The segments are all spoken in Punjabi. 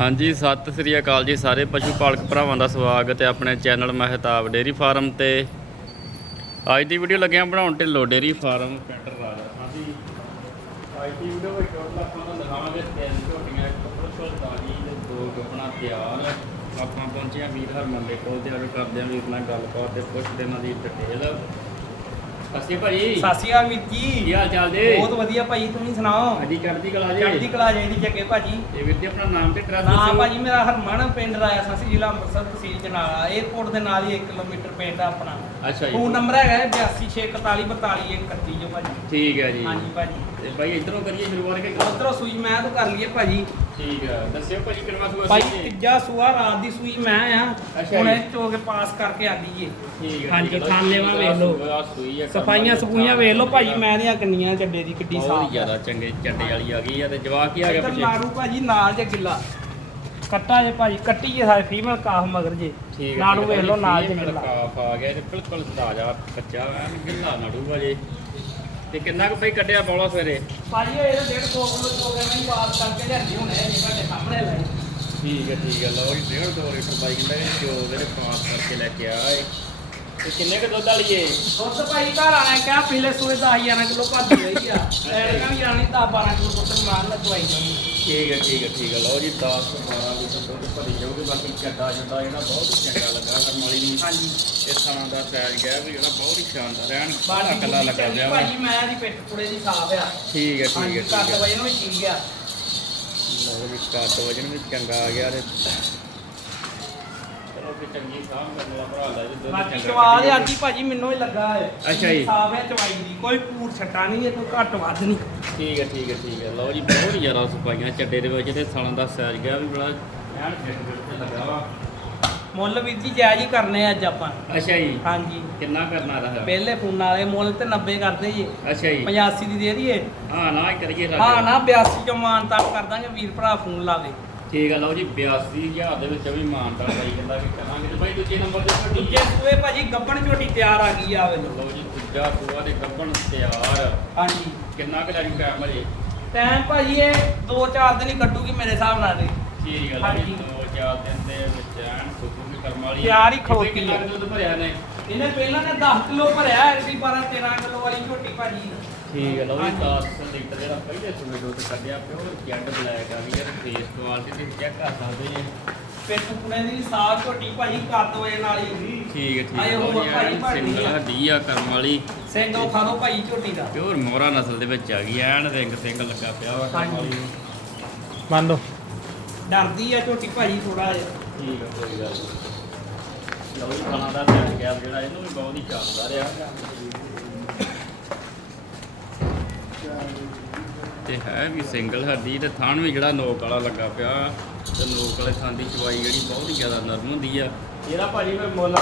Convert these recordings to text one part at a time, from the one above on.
ਹਾਂਜੀ, ਸਤਿ ਸ੍ਰੀ ਅਕਾਲ ਜੀ ਸਾਰੇ ਪਸ਼ੂ ਪਾਲਕ ਭਰਾਵਾਂ ਦਾ ਸਵਾਗਤ ਹੈ ਆਪਣੇ ਚੈਨਲ ਮਹਿਤਾਬ ਡੇਰੀ ਫਾਰਮ ਤੇ। ਅੱਜ ਦੀ ਵੀਡੀਓ ਲੱਗਿਆ ਬਣਾਉਣ ਢਿੱਲੋ ਡੇਰੀ ਫਾਰਮ ਪਿੰਡ ਰਾਜਾ। ਹਾਂਜੀ। ਅੱਜ ਦੀ ਵੀਡੀਓ ਵਿੱਚ ਆਪਾਂ ਨੂੰ ਦਿਖਾਵਾਂਗੇ ਤਿੰਨ ਝੋਟੀਆਂ, ਇੱਕ ਪਰਸੋਂ ਦਾਗੀ ਤੇ ਦੋ ਗੱਪਣਾ ਤਿਆਰ। ਆਪਾਂ ਪਹੁੰਚੇ ਹਾਂ ਵੀਰ ਹਰਮਨ ਦੇ ਕੋਲ ਤੇ ਅੱਜ ਕਰਦੇ ਹਾਂ ਵੀਰ ਨਾਲ ਗੱਲਬਾਤ ਤੇ ਪੁੱਛਦੇ ਇਹਨਾਂ ਦੀ ਡਿਟੇਲ ਅਸੀਂ ਭਾਈ ਸਤਿ ਸ਼੍ਰੀ ਅਕਾਲ ਵੀਰ ਕੀ ਜੀ ਹਾਲ ਚਾਲ ਜੀ? ਬਹੁਤ ਵਧੀਆ ਭਾਈ ਤੁਸੀਂ ਸੁਣਾਓ? ਹਾਂਜੀ ਚੜ੍ਹਦੀ ਕਲਾ ਜੀ। ਚੜ੍ਹਦੀ ਕਲਾ ਜਾਈਦੀ ਜੱਗੇ ਭਾਜੀ। ਇਹ ਵੀਰ ਜੀ ਆਪਣਾ ਨਾਮ ਤੇ ਐਡਰੈਸ ਨਾ ਭਾਜੀ ਮੇਰਾ ਹਰਮਨ ਪਿੰਡ ਰਾਇਆ ਸਾਸੀ ਜ਼ਿਲ੍ਹਾ ਅੰਮ੍ਰਿਤਸਰ ਤਹਿਸੀਲ ਜਨਾਲਾ 에어ਪੋਰਟ ਦੇ ਨਾਲ ਹੀ 1 ਕਿਲੋਮੀਟਰ ਪਿੰਡ ਆ ਆਪਣਾ। ਅੱਛਾ ਜੀ। ਫੋਨ ਨੰਬਰ ਹੈਗਾ 8264442131 ਜੋ ਭਾਜੀ। ਠੀਕ ਹੈ ਜੀ। ਹਾਂਜੀ ਭਾਜੀ। ਤੇ ਭਾਈ ਇਧਰੋਂ ਕਰੀਏ ਸ਼ੁਰੂਆਤ ਕਿ ਉਧਰੋਂ ਸੂਈ ਮੈਂ ਤਾਂ ਕਰ ਲਈਏ ਭਾਜੀ। ਠੀਕ ਹੈ। ਦੱਸਿਓ ਭਾਜੀ ਕਿੰਨਾ ਸੂਆ ਭਾਈ ਤੀਜਾ ਸੂਆ ਰਾਤ ਦੀ ਸੂਈ ਮੈਂ ਆ। ਹੁਣ। ਇਹ ਚੋ ਕੇ ਪਾਸ ਕਰਕੇ ਆ ਠੀਕ ਹੈ ਹਾਂਜੀ, ਠੀਕ ਹੈ। ਥਾਂ ਲੇਵਾ ਵੇਖ ਲਓ। ਹੈ ਸਫਾਈਆਂ ਸਫੂਈਆਂ ਵੇਖ ਲਓ ਭਾਜੀ ਮੈਂ ਦੀਆਂ ਕਿੰਨੀਆਂ ਚੱਡੇ ਦੀ ਕਿੱਡੀ ਬਹੁਤ ਸਾਫ਼ ਜ਼ਿਆਦਾ ਚੰਗੇ ਚੱਡੇ ਵਾਲੀ ਆ ਗਈ ਆ ਤੇ ਜਵਾਕ ਕੀ ਆ ਗਿਆ ਪਿੱਛੇ। ਲਾੜੂ ਭਾਜੀ ਨਾਲ ਜੇ ਗਿੱਲਾ। ਕੱਟਾ ਜੇ ਭਾਜੀ ਕੱਟੀ ਜੇ ਸਾਰੇ ਫੀਮੇਲ ਕਾਫ ਮਗਰ ਜੇ। ਠੀਕ ਨਾੜੂ ਵੇਖ ਲਓ ਨਾਲ ਜੇ ਗਿੱਲਾ ਕਾਫ ਆ ਗਿਆ ਤੇ ਬਿਲਕੁਲ ਤਾਜ਼ਾ ਕੱਚਾ ਐਨ ਗਿੱਲਾ ਨੜੂ ਜੇ। ਤੇ ਕਿੰਨਾ ਕੁ ਭਾਈ ਕੱਢਿਆ ਬੋਲਾ ਸਵੇਰੇ? ਭਾਜੀ ਇਹ ਡੇਢ ਦੋ ਕਿਲੋ ਹੋ ਗਿਆ ਮੈਂ ਪਾਸ ਕਰਕੇ ਲਿਆਂਦੀ ਹੁਣ ਇਹ ਤੁਹਾਡੇ ਸਾਹਮਣੇ ਲਾਈ ਠੀਕ ਹੈ ਠੀਕ ਹੈ ਲਓ ਜੀ ਡੇਢ ਦੋ ਲੀਟਰ ਬਾਈ ਕਹਿੰਦਾ ਜੋ ਉਹਦੇ ਪਾਸ ਕਰਕੇ ਲੈ ਕੇ ਆਏ ਤੇ ਕਿੰਨੇ ਕੁ ਦੁੱਧ ਵਾਲੀ ਏ? ਦੁੱਧ ਭਾਈ ਘਰ ਆਇਆ ਕਿਹਾ ਪਿਛਲੇ ਸੂਏ 10 11 ਕਿਲੋ ਭੱਜ ਗਈ ਆ। ਐਰਕਾਂ ਵੀ ਜਾਣੀ 10 12 ਕਿਲੋ ਦੁੱਧ ਮਾਰ ਲ ਦਵਾਈ ਜਾਣੀ ਠੀਕ ਹੈ ਠੀਕ ਹੈ ਠੀਕ ਹੈ ਲਓ ਜੀ 10 12 ਲੀਟਰ ਦੁੱਧ ਭਰੀ ਜਾਊਗੀ ਬਾਕੀ ਚੱਡਾ ਚੱਡਾ ਜਿਹੜਾ ਬਹੁਤ ਹੀ ਚੰਗਾ ਲੱਗਾ ਕਰਮਾਲੀ ਨੂੰ ਹਾਂਜੀ। ਇਹ ਥਾਂ ਦਾ ਸਾਈਜ਼ ਗਿਆ ਵੀ ਜਿਹੜਾ ਬਹੁਤ ਹੀ ਸ਼ਾਨਦਾਰ ਐਨ ਬਾਕੀ ਕੱਲਾ ਲੱਗਾ ਵਾ। ਭਾਜੀ ਮੈਂ ਦੀ ਪਿੱਠ ਪੁੜੇ ਦੀ ਸਾਫ਼ ਆ। ਠੀਕ ਹੈ ਠੀਕ ਹੈ ਠੀਕ ਹੈ ਵਜਨ ਵੀ ਠੀਕ ਆ। ਲਓ ਜੀ ਕੱਦ ਵਜਨ ਵੀ ਚੰਗਾ ਆ ਗਿਆ ਤੇ ਕਿ ਚੰਗੀ ਸਾਂਭ ਕਰਨ ਵਾਲਾ ਭਰਾ ਲੈ ਜੀ ਦੁੱਧ ਬਾਕੀ ਚੰਗਾ ਚਵਾ ਕੱਢੀ ਦੇ ਅੱਜ ਹੀ ਭਾਜੀ ਮੈਨੂੰ ਹੀ ਲੱਗਾ ਹੈ। ਅੱਛਾ ਜੀ। ਸਾਫ਼ ਹੈ ਚਵਾਈ ਦੀ ਕੋਈ ਪੂਰ ਛੱਟਾ ਨਹੀਂ ਹੈ ਕੋਈ ਘੱਟ ਵੱਧ ਨਹੀਂ। ਠੀਕ ਹੈ ਠੀਕ ਹੈ ਠੀਕ ਹੈ। ਲਓ ਜੀ ਬਹੁਤ ਹੀ ਜ਼ਿਆਦਾ ਸਫਾਈਆਂ ਚੱਡੇ ਦੇ ਵਿੱਚ ਤੇ ਸਾਲਾਂ ਦਾ ਸਾਈਜ਼ ਗਿਆ ਵੀ ਬੜਾ ਐਨ ਫਿੱਟ ਫਿੱਟ ਤੇ ਲੱਗਾ ਵਾ। ਮੁੱਲ ਵੀਰ ਜੀ ਜਾਇਜ਼ ਹੀ ਕਰਨੇ ਆ ਅੱਜ ਆਪਾਂ। ਅੱਛਾ ਜੀ। ਹਾਂਜੀ। ਕਿੰਨਾ ਕਰਨਾ ਰਹਾ? ਪਹਿਲੇ ਫੋਨ ਵਾਲੇ ਮੁੱਲ ਤੇ 90 ਕਰਦੇ ਜੀ। ਅੱਛਾ ਜੀ। 85 ਦੀ ਦੇ ਦਈਏ। ਹਾਂ ਨਾ ਹੀ ਕਰੀਏ ਸਾਡੇ ਹਾਂ ਨਾ 82 ਚੋਂ ਮਾਨਤਾ ਕਰ ਦਾਂਗੇ ਵੀਰ ਭਰਾ ਫੋਨ ਲਾਵੇ। ਠੀਕ ਹੈ ਲਓ ਜੀ 82000 ਦੇ ਵਿੱਚ ਵੀ ਮਾਨਤਾ ਬਾਈ ਕਹਿੰਦਾ ਕਿ ਕਰਾਂਗੇ। ਤੇ ਬਾਈ ਦੂਜੇ ਨੰਬਰ ਤੇ ਦੂਜੇ ਸੂਏ ਭਾਜੀ ਗੱਬਣ ਝੋਟੀ ਤਿਆਰ ਆ ਗਈ ਆਵੇ ਲੋ ਲਓ ਜੀ ਦੂਜਾ ਸੂਆ ਦੇ ਗੱਬਣ ਤਿਆਰ। ਹਾਂਜੀ। ਕਿੰਨਾ ਕੁ ਲੱਗੀ ਟਾਈਮ ਹਜੇ ਟਾਈਮ ਭਾਜੀ ਇਹ 2-4 ਦਿਨ ਹੀ ਕੱਢੂਗੀ ਮੇਰੇ ਹਿਸਾਬ ਨਾਲ ਤੇ ਠੀਕ ਹੈ ਲਓ ਜੀ ਹਾਂਜੀ। ਦੋ ਚਾਰ ਦਿਨ ਦੇ ਵਿੱਚ ਐਨ ਸੁੱਕੂਗੀ ਕਰਮ ਵਾਲੀ ਤਿਆਰ ਹੀ ਖਲੋਤੀ ਕਿੰਨਾ ਆ। ਦੁੱਧ ਭਰਿਆ ਨੇ ਇਹਨੇ ਪਹਿਲਾਂ ਨੇ 10 ਕਿਲੋ ਭਰਿਆ ਐਸੀ 12-13 ਕਿਲੋ ਵਾਲੀ ਝੋਟੀ ਭਾਜੀ ਠੀਕ ਹੈ ਲਓ ਜੀ। 10 ਲੀਟਰ ਜਿਹੜਾ ਪਹਿਲੇ ਸੂਏ ਦੁੱਧ ਕੱਢਿਆ ਪਿਓਰ ਜੈਡ ਬਲੈਕ ਆ ਵੀ ਯਾਰ ਫੇਸ ਕੁਆਲਿਟੀ ਤੇ ਚੈੱਕ ਕਰ ਸਕਦੇ ਜੀ। ਪਿੱਠ ਪੁਣੇ ਦੀ ਸਾਗ ਝੋਟੀ ਭਾਜੀ ਕੱਦ ਵਜੇ ਨਾਲ ਹੀ। ਠੀਕ ਹੈ ਠੀਕ ਹੈ ਲਓ ਹੋਰ ਜੀ ਭਾਈ ਐਨ ਭਾਈ ਸਿੰਗਲ ਆ। ਹੱਡੀ ਆ ਕਰਮ ਵਾਲੀ। ਸਿੰਘ ਉਹ ਖਾ ਲਓ ਭਾਈ ਝੋਟੀ ਦਾ। ਪਿਓਰ ਮੋਹਰਾ ਨਸਲ ਦੇ ਵਿੱਚ ਆ ਗਈ ਐਨ ਰਿੰਗ ਸਿੰਘ ਲੱਗਾ ਪਿਆ ਵਾ ਕਰਮ ਹਾਂਜੀ। ਵਾਲੀ। ਮੰਨ ਲਓ। ਡਰਦੀ ਆ ਝੋਟੀ ਭਾਜੀ ਥੋੜਾ ਜਿਹਾ। ਠੀਕ ਹੈ ਕੋਈ ਗੱਲ ਨਹੀਂ ਲਓ ਜੀ ਖਾਣਾ ਦਾ ਸੈਟ ਗਿਆ ਜਿਹੜਾ ਇਹਨੂੰ ਵੀ ਬਹੁਤ ਹੀ ਸ਼ਾਨਦਾਰ ਆ ਤੇ ਹੈ ਵੀ ਸਿੰਗਲ ਹੱਡੀ ਤੇ ਥਣ ਵੀ ਜਿਹੜਾ ਨੋਕ ਵਾਲਾ ਲੱਗਾ ਪਿਆ। ਤੇ ਨੋਕ ਵਾਲੇ ਥਣ ਦੀ ਚਵਾਈ ਜਿਹੜੀ ਬਹੁਤ ਹੀ ਜ਼ਿਆਦਾ ਨਰਮ ਹੁੰਦੀ ਆ। ਇਹਦਾ ਭਾਜੀ ਫਿਰ ਮੁੱਲ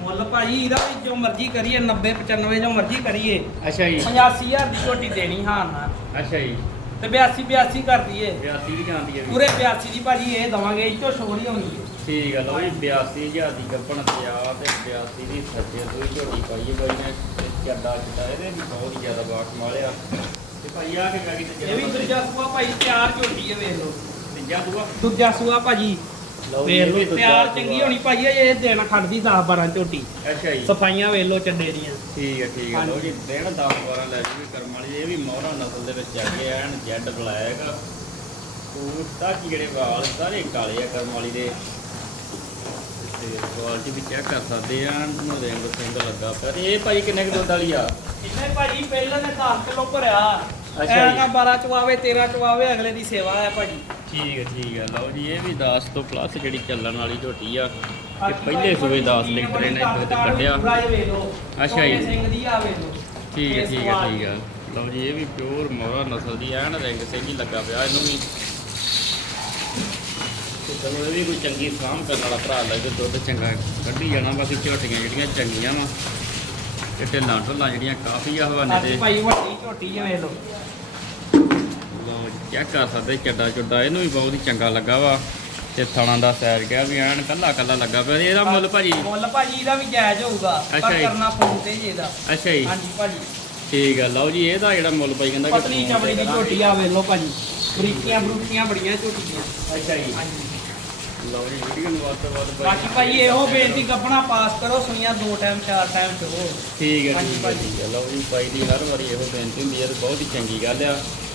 ਮੁੱਲ ਭਾਜੀ ਇਹਦਾ ਵੀ ਜੋ ਮਰਜ਼ੀ ਕਰੀਏ 90 95 ਜੋ ਮਰਜ਼ੀ ਕਰੀਏ। ਅੱਛਾ ਜੀ। 85000 ਦੀ ਝੋਟੀ ਦੇਣੀ ਹਾਂ ਨਾ। ਅੱਛਾ ਜੀ। ਤੇ 82 82 ਕਰ ਦਈਏ। 82 ਦੀ ਜਾਂਦੀ ਹੈ ਵੀ। ਪੂਰੇ 82 ਦੀ ਭਾਜੀ ਇਹ ਦਵਾਂਗੇ ਇਹ ਚੋਂ ਛੋੜ ਹੀ ਹੋਣੀ ਹੈ। ਠੀਕ ਆ ਲਓ ਜੀ 82000 ਦੀ ਗੱਪਣ ਤਿਆਰ ਤੇ 82 ਦੀ ਸੱਜੇ ਦੋਈ ਝੋਟੀ ਪਾਈ ਹੈ ਬਾਈ ਨੇ। ਤੇ ਚੱਡਾ ਚੱਡਾ ਇਹਦੇ ਵੀ ਬਹੁਤ ਹੀ ਜ਼ਿਆਦਾ ਬਾਕ ਮਾਲਿਆ ਤੇ ਭਾਈ ਆ ਕੇ ਗਾੜੀ ਤੇ ਇਹ ਵੀ ਦੂਜਾ ਸੂਆ ਭਾਈ ਤਿਆਰ ਝੋਟੀ ਹੈ ਵੇਖ ਲਓ। ਤੀਜਾ ਦੂਆ ਦੂਜਾ ਸੂਆ ਭਾਜੀ। ਵੇਖ ਦੂਜਾ ਤਿਆਰ। ਚੰਗੀ ਹੋਣੀ ਭਾਜੀ ਇਹ ਦੇਣਾ ਖੜਦੀ 10 12 ਝੋਟੀ। ਅੱਛਾ ਜੀ। ਸਫਾਈਆਂ ਵੇਖ ਲਓ ਚੱਡੇ ਦੀਆਂ। ਠੀਕ ਹੈ ਠੀਕ ਹੈ ਹਾਂਜੀ। ਲਓ ਜੀ ਦਿਨ 10 12 ਲੈ ਜੂਗੀ ਕਰਮ ਵਾਲੀ ਇਹ ਵੀ ਮੋਹਰਾ ਨਸਲ ਦੇ ਵਿੱਚ ਆ ਗਏ ਐਨ ਜੈਡ ਬਲੈਕ ਉਹ ਤੱਕ ਜਿਹੜੇ ਵਾਲ ਸਾਰੇ ਕਾਲੇ ਆ ਕਰਮ ਵਾਲੀ ਦੇ। ਤੇ ਕੁਆਲਿਟੀ ਵੀ ਚੈੱਕ ਕਰ ਸਕਦੇ ਆ ਨੂੰ ਰਿੰਗ ਸਿੰਘ ਲੱਗਾ ਪਿਆ। ਤੇ ਇਹ ਭਾਈ ਕਿੰਨੇ ਕੁ ਦੁੱਧ ਵਾਲੀ ਆ? ਇਹਨੇ ਭਾਜੀ ਪਹਿਲਾਂ ਨੇ 10 ਕਿਲੋ ਭਰਿਆ। ਅੱਛਾ ਐ ਜੀ। ਨਾ 12 ਚਵਾਵੇ 13 ਚਵਾਵੇ ਅਗਲੇ ਦੀ ਸੇਵਾ ਹੈ ਭਾਜੀ ਠੀਕ ਹੈ ਠੀਕ ਹੈ। ਲਓ ਜੀ ਇਹ ਵੀ 10 ਤੋਂ ਪਲੱਸ ਜਿਹੜੀ ਚੱਲਣ ਵਾਲੀ ਝੋਟੀ ਆ ਬਾਕੀ ਪਹਿਲੇ ਸੂਏ 10 ਬੜੀ ਲੀਟਰ ਇਹਨੇ ਦੁੱਧ ਕੱਢਿਆ। ਇਹ ਅੱਛਾ ਜੀ। ਦੀ ਠੀਕ ਹੈ ਠੀਕ ਹੈ ਠੀਕ ਹੈ। ਲਓ ਜੀ ਇਹ ਵੀ ਪਿਓਰ ਮੋਹਰਾ ਨਸਲ ਦੀ ਐਨ ਰਿੰਗ ਸਿੰਘ ਹੀ ਲੱਗਾ ਪਿਆ ਇਹਨੂੰ ਵੀ। ਚਲੋ ਇਹ ਵੀ ਕੋਈ ਚੰਗੀ ਸਾਂਭ ਕਰਨ ਵਾਲਾ ਭਰਾ ਲੱਗੇ ਦੁੱਧ ਚੰਗਾ ਕੱਢੀ ਜਾਣਾ ਬਾਕੀ ਝੋਟੀਆਂ ਜਿਹੜੀਆਂ ਚੰਗੀਆਂ ਵਾ ਤੇ ਢਿੱਲਾਂ ਢੁੱਲਾਂ ਜਿਹੜੀਆਂ ਕਾਫੀ ਆ ਹਵਾਨੇ ਤੇ ਭਾਈ ਵੱਡੀ ਝੋਟੀ ਹੈ ਵੇਖ ਲਓ। ਲਓ ਜੀ ਚੈੱਕ ਕਰ ਸਕਦੇ ਚੱਡਾ ਚੁੱਡਾ ਇਹਨੂੰ ਵੀ ਬਹੁਤ ਹੀ ਚੰਗਾ ਲੱਗਾ ਵਾ। ਤੇ ਥਣਾ ਦਾ ਸਾਈਜ਼ ਕਿਹਾ ਵੀ ਐਨ ਕੱਲਾ ਕੱਲਾ ਲੱਗਾ ਪਿਆ। ਇਹਦਾ ਮੁੱਲ ਭਾਜੀ? ਮੁੱਲ ਭਾਜੀ ਇਹਦਾ ਵੀ ਜਾਇਜ਼ ਹੋਊਗਾ ਪਰ ਕਰਨਾ ਫੋਨ ਤੇ ਇਹਦਾ। ਅੱਛਾ ਜੀ। ਹਾਂਜੀ ਭਾਜੀ। ਠੀਕ ਆ ਲਓ ਜੀ ਇਹਦਾ ਜਿਹੜਾ ਮੁੱਲ ਭਾਈ ਕਹਿੰਦਾ ਕਿ ਪਤਲੀ ਚਮੜੀ ਦੀ ਝੋਟੀ ਆ ਵੇਖ ਲਓ ਭਾਜੀ। ਬਰੀਕੀਆਂ ਬਰੂਕੀਆਂ ਬੜੀਆਂ ਝੋਟੀਆਂ। ਅੱਛਾ ਜੀ। ਬਾਕੀ ਭਾਈ ਇਹੋ ਬੇਨਤੀ ਗੱਪਣਾ ਪਾਸ ਕਰੋ ਸੁਈਆਂ ਦੋ ਟਾਈਮ ਚਾਰ ਟਾਈਮ ਚੋ ਠੀਕ ਹੈ ਹਾਂਜੀ ਲਓ ਜੀ ਭਾਈ ਦੀ ਹਰ ਵਾਰੀ ਇਹੋ ਬੇਨਤੀ ਹੁੰਦੀ ਹੈ ਬਹੁਤ ਹੀ ਚੰਗੀ ਗੱਲ ਆ।